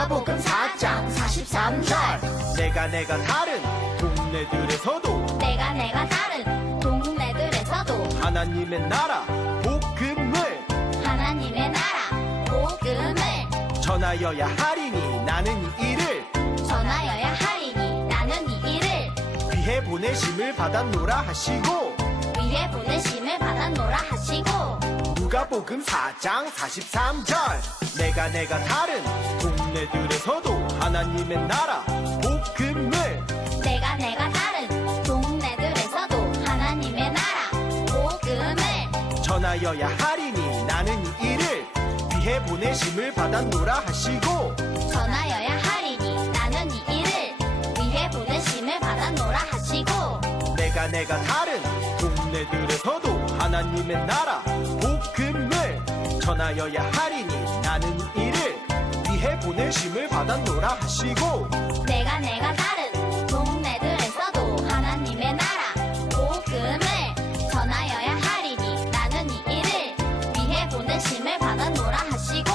누가복음 4장 43절 내가 다른 동네들에서도 내가 다른 동네들에서도 하나님의 나라 복음을 전하여야 하리니 나는 이 일을 위해 보내심을 받았노라 하시고 누가복음 4장 43절 내가 다른 동네들에서도 하나님의 나라 복음을 내가 다른 동네들에서도 하나님의 나라 복음을 전하여야 하리니 나는 이 일을 위해 보내심을 받았노라 하시고 전하여야 하리니 나는 이 일을 위해 보내심을 받았노라 하시고 내가 다른 동네들에서도 하나님의 나라 복음을 전하여야 하리니 나는 이를 위해 보내심을 받았노라 하시고 내가 다른 동네들에서도 하나님의 나라 복음을 전하여야 하리니 나는 이 일을 위해 보내심을 받았노라 하시고.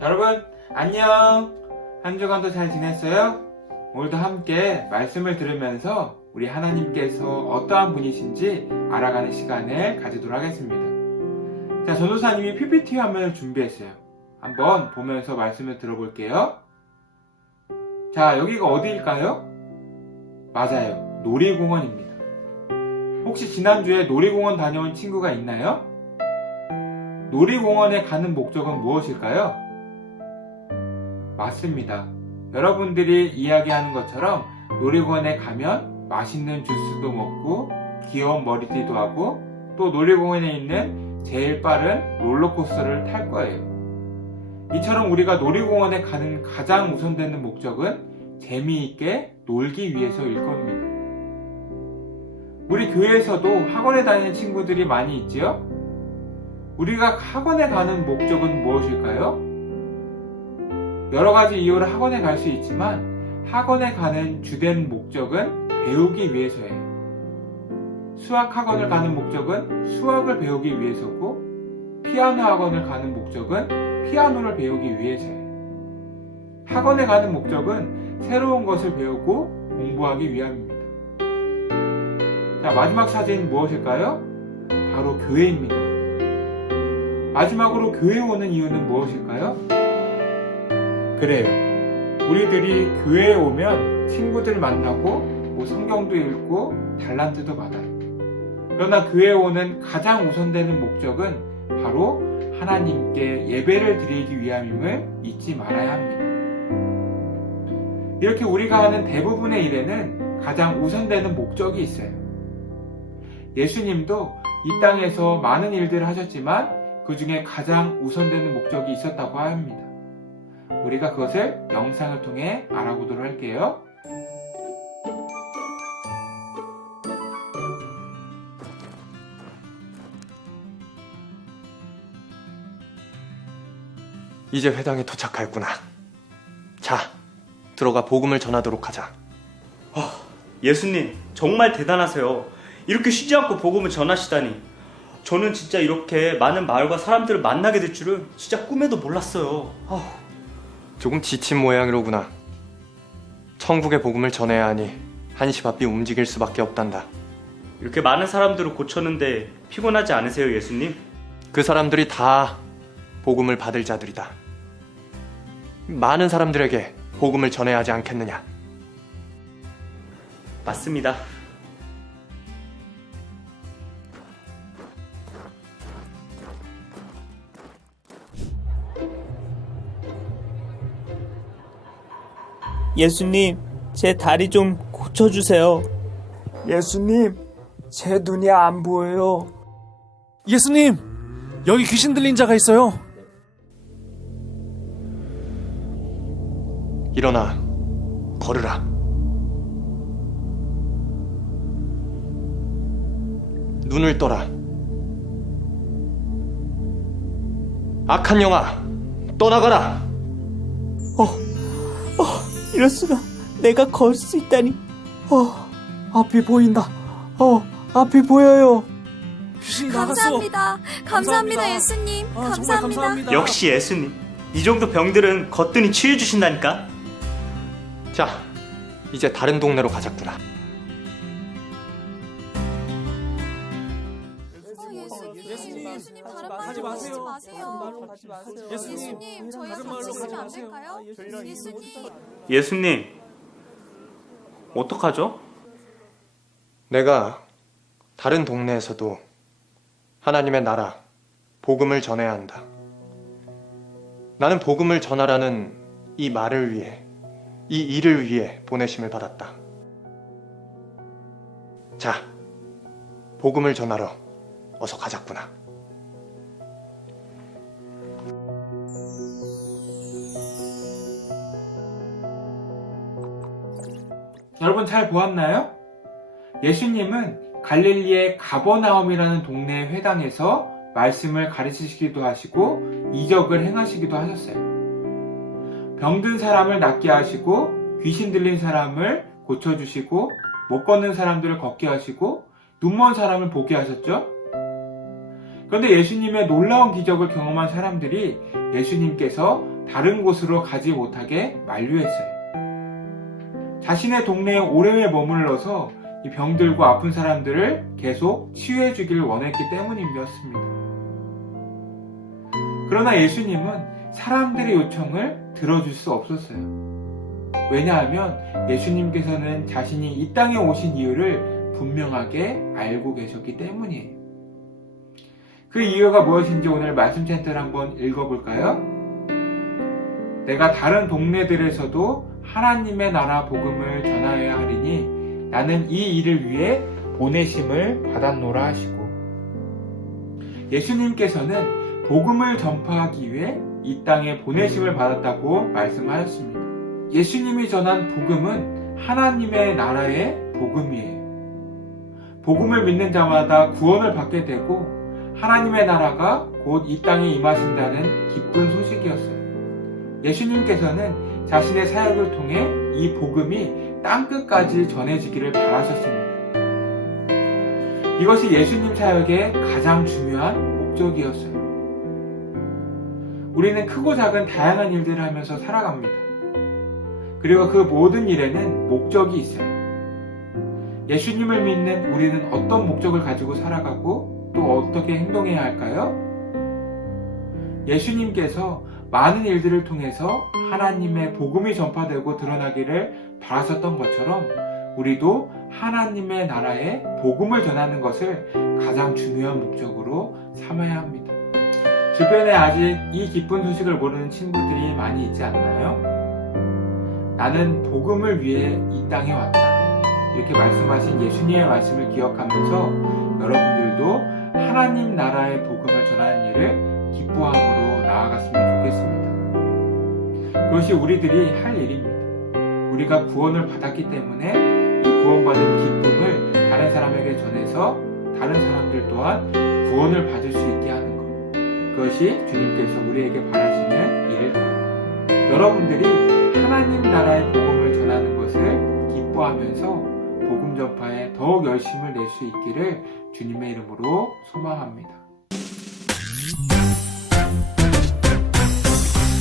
여러분 안녕. 한 주간도 잘 지냈어요? 오늘도 함께 말씀을 들으면서 우리 하나님께서 어떠한 분이신지 알아가는 시간을 가지도록 하겠습니다. 자, 전도사님이 PPT 화면을 준비했어요. 한번 보면서 말씀을 들어볼게요. 자, 여기가 어디일까요? 맞아요. 놀이공원입니다. 혹시 지난주에 놀이공원 다녀온 친구가 있나요? 놀이공원에 가는 목적은 무엇일까요? 맞습니다. 여러분들이 이야기하는 것처럼 놀이공원에 가면 맛있는 주스도 먹고 귀여운 머리띠도 하고 또 놀이공원에 있는 제일 빠른 롤러코스터를 탈 거예요. 이처럼 우리가 놀이공원에 가는 가장 우선되는 목적은 재미있게 놀기 위해서일 겁니다. 우리 교회에서도 학원에 다니는 친구들이 많이 있지요? 우리가 학원에 가는 목적은 무엇일까요? 여러 가지 이유로 학원에 갈 수 있지만 학원에 가는 주된 목적은 배우기 위해서예요. 수학 학원을 가는 목적은 수학을 배우기 위해서고 피아노 학원을 가는 목적은 피아노를 배우기 위해서예요. 학원에 가는 목적은 새로운 것을 배우고 공부하기 위함입니다. 자, 마지막 사진 무엇일까요? 바로 교회입니다. 마지막으로 교회에 오는 이유는 무엇일까요? 그래요. 우리들이 교회에 오면 친구들 만나고 성경도 읽고 달란트도 받아요. 그러나 교회에 오는 가장 우선되는 목적은 바로 하나님께 예배를 드리기 위함임을 잊지 말아야 합니다. 이렇게 우리가 하는 대부분의 일에는 가장 우선되는 목적이 있어요. 예수님도 이 땅에서 많은 일들을 하셨지만 그 중에 가장 우선되는 목적이 있었다고 합니다. 우리가 그것을 영상을 통해 알아보도록 할게요. 이제 회당에 도착하였구나. 자, 들어가 복음을 전하도록 하자. 예수님 정말 대단하세요. 이렇게 쉬지 않고 복음을 전하시다니. 저는 진짜 이렇게 많은 마을과 사람들을 만나게 될 줄은 진짜 꿈에도 몰랐어요. 조금 지친 모양이로구나. 천국의 복음을 전해야 하니 한시바삐 움직일 수밖에 없단다. 이렇게 많은 사람들을 고쳤는데 피곤하지 않으세요, 예수님? 그 사람들이 다 복음을 받을 자들이다. 많은 사람들에게 복음을 전해야 하지 않겠느냐? 맞습니다. 예수님, 제 다리 좀 고쳐주세요. 예수님, 제 눈이 안 보여요. 예수님, 여기 귀신 들린 자가 있어요. 일어나, 걸으라. 눈을 떠라. 악한 영아, 떠나가라. 이럴 수가. 내가 걸 수 있다니. 앞이 보인다. 앞이 보여요. 귀신이 나갔어. 감사합니다. 예수님. 정말 감사합니다. 감사합니다. 역시 예수님. 이 정도 병들은 거뜬히 치유해 주신다니까. 자, 이제 다른 동네로 가자꾸나. 예수님 다른 말로 가지 마세요. 예수님 저희 같이 가면 안 될까요? 예수님. 예수님, 어떡하죠? 내가 다른 동네에서도 하나님의 나라, 복음을 전해야 한다. 나는 복음을 전하라는 이 말을 위해, 이 일을 위해 보내심을 받았다. 자, 복음을 전하러 어서 가자꾸나. 여러분 잘 보았나요? 예수님은 갈릴리의 가버나움이라는 동네의 회당에서 말씀을 가르치시기도 하시고 이적을 행하시기도 하셨어요. 병든 사람을 낫게 하시고 귀신 들린 사람을 고쳐주시고 못 걷는 사람들을 걷게 하시고 눈먼 사람을 보게 하셨죠. 그런데 예수님의 놀라운 기적을 경험한 사람들이 예수님께서 다른 곳으로 가지 못하게 만류했어요. 자신의 동네에 오래 머물러서 이 병들고 아픈 사람들을 계속 치유해 주기를 원했기 때문이었습니다. 그러나 예수님은 사람들의 요청을 들어줄 수 없었어요. 왜냐하면 예수님께서는 자신이 이 땅에 오신 이유를 분명하게 알고 계셨기 때문이에요. 그 이유가 무엇인지 오늘 말씀 챈트를 한번 읽어볼까요? 내가 다른 동네들에서도 하나님의 나라 복음을 전하여야 하리니 나는 이 일을 위해 보내심을 받았노라 하시고, 예수님께서는 복음을 전파하기 위해 이 땅에 보내심을 받았다고 말씀하셨습니다. 예수님이 전한 복음은 하나님의 나라의 복음이에요. 복음을 믿는 자마다 구원을 받게 되고 하나님의 나라가 곧 이 땅에 임하신다는 기쁜 소식이었어요. 예수님께서는 자신의 사역을 통해 이 복음이 땅끝까지 전해지기를 바라셨습니다. 이것이 예수님 사역의 가장 중요한 목적이었어요. 우리는 크고 작은 다양한 일들을 하면서 살아갑니다. 그리고 그 모든 일에는 목적이 있어요. 예수님을 믿는 우리는 어떤 목적을 가지고 살아가고 또 어떻게 행동해야 할까요? 예수님께서 많은 일들을 통해서 하나님의 복음이 전파되고 드러나기를 바라셨던 것처럼 우리도 하나님의 나라의 복음을 전하는 것을 가장 중요한 목적으로 삼아야 합니다. 주변에 아직 이 기쁜 소식을 모르는 친구들이 많이 있지 않나요? 나는 복음을 위해 이 땅에 왔다. 이렇게 말씀하신 예수님의 말씀을 기억하면서 여러분들도 하나님 나라의 복음을 전하는 일을 기뻐함으로 나아갔으면 좋겠습니다. 그것이 우리들이 할 일입니다. 우리가 구원을 받았기 때문에 이 구원받은 기쁨을 다른 사람에게 전해서 다른 사람들 또한 구원을 받을 수 있게 하는 것. 그것이 주님께서 우리에게 바라시는 일일 거예요. 여러분들이 하나님 나라의 복음을 전하는 것을 기뻐하면서 복음 전파에 더욱 열심을 낼 수 있기를 주님의 이름으로 소망합니다.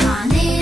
하늘